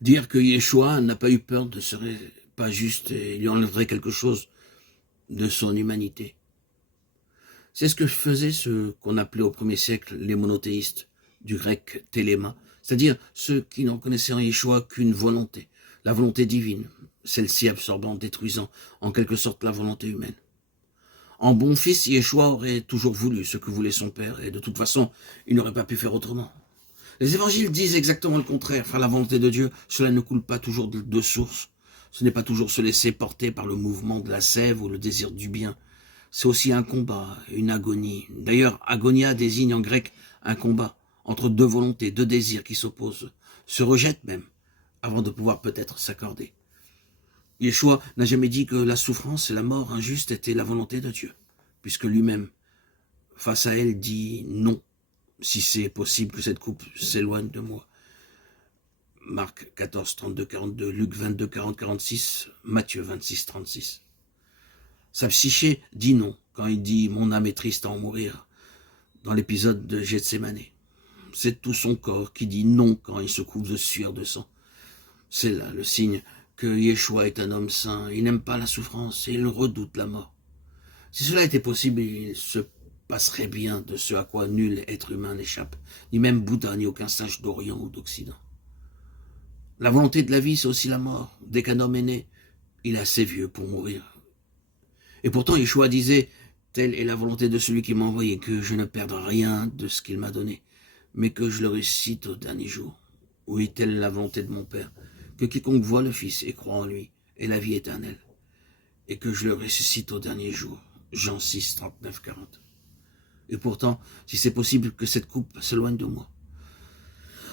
Dire que Yeshua n'a pas eu peur ne serait pas juste et lui enlèverait quelque chose de son humanité. C'est ce que faisaient ceux qu'on appelait au 1er siècle les monothéistes, du grec téléma, c'est-à-dire ceux qui n'en connaissaient en Yeshua qu'une volonté, la volonté divine, celle-ci absorbant, détruisant en quelque sorte la volonté humaine. En bon fils, Yeshua aurait toujours voulu ce que voulait son père, et de toute façon, il n'aurait pas pu faire autrement. Les évangiles disent exactement le contraire. Faire la volonté de Dieu, cela ne coule pas toujours de source. Ce n'est pas toujours se laisser porter par le mouvement de la sève ou le désir du bien. C'est aussi un combat, une agonie. D'ailleurs, agonia désigne en grec un combat entre deux volontés, deux désirs qui s'opposent, se rejettent même, avant de pouvoir peut-être s'accorder. Yeshua n'a jamais dit que la souffrance et la mort injuste étaient la volonté de Dieu, puisque lui-même, face à elle, dit non, si c'est possible que cette coupe s'éloigne de moi. Marc 14, 32, 42, Luc 22, 40, 46, Matthieu 26, 36. Sa psyché dit non quand il dit « Mon âme est triste à en mourir » dans l'épisode de Gethsémane. C'est tout son corps qui dit non quand il se couvre de sueur de sang. C'est là le signe que Yeshua est un homme saint. Il n'aime pas la souffrance et il redoute la mort. Si cela était possible, il se passerait bien de ce à quoi nul être humain n'échappe, ni même Bouddha, ni aucun sage d'Orient ou d'Occident. La volonté de la vie, c'est aussi la mort. Dès qu'un homme est né, il est assez vieux pour mourir. Et pourtant, Yeshua disait « Telle est la volonté de celui qui m'a envoyé, que je ne perde rien de ce qu'il m'a donné, mais que je le ressuscite au dernier jour. Oui, telle est la volonté de mon Père, que quiconque voit le Fils et croit en lui ait la vie éternelle, et que je le ressuscite au dernier jour. » Jean 6, 39, 40. Et pourtant, si c'est possible que cette coupe s'éloigne de moi.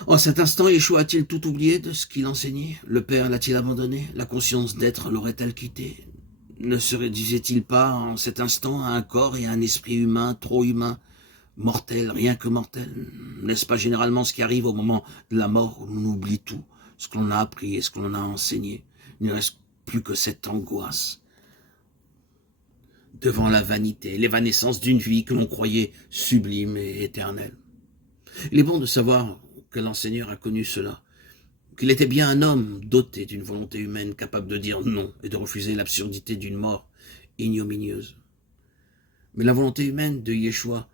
En cet instant, Yeshua a-t-il tout oublié de ce qu'il enseignait? Le Père l'a-t-il abandonné? La conscience d'être l'aurait-elle quitté? Ne se réduisait-il pas en cet instant à un corps et à un esprit humain, trop humain, mortel, rien que mortel? N'est-ce pas généralement ce qui arrive au moment de la mort où l'on oublie tout, ce que l'on a appris et ce que l'on a enseigné? Il ne reste plus que cette angoisse devant la vanité, l'évanescence d'une vie que l'on croyait sublime et éternelle. Il est bon de savoir que l'enseigneur a connu cela, qu'il était bien un homme doté d'une volonté humaine capable de dire non et de refuser l'absurdité d'une mort ignominieuse. Mais la volonté humaine de Yeshua,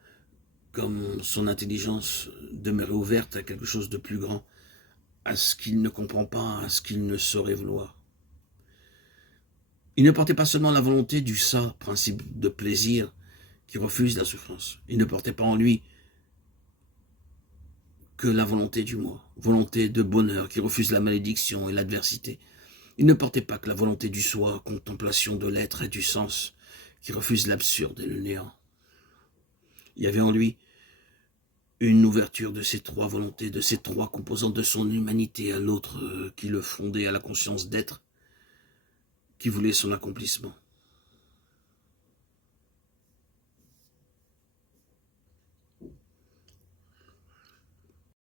comme son intelligence, demeurait ouverte à quelque chose de plus grand, à ce qu'il ne comprend pas, à ce qu'il ne saurait vouloir. Il ne portait pas seulement la volonté du ça, principe de plaisir, qui refuse la souffrance. Il ne portait pas en lui que la volonté du moi, volonté de bonheur qui refuse la malédiction et l'adversité. Il ne portait pas que la volonté du soi, contemplation de l'être et du sens, qui refuse l'absurde et le néant. Il y avait en lui une ouverture de ces trois volontés, de ces trois composantes de son humanité à l'autre qui le fondait à la conscience d'être, qui voulait son accomplissement.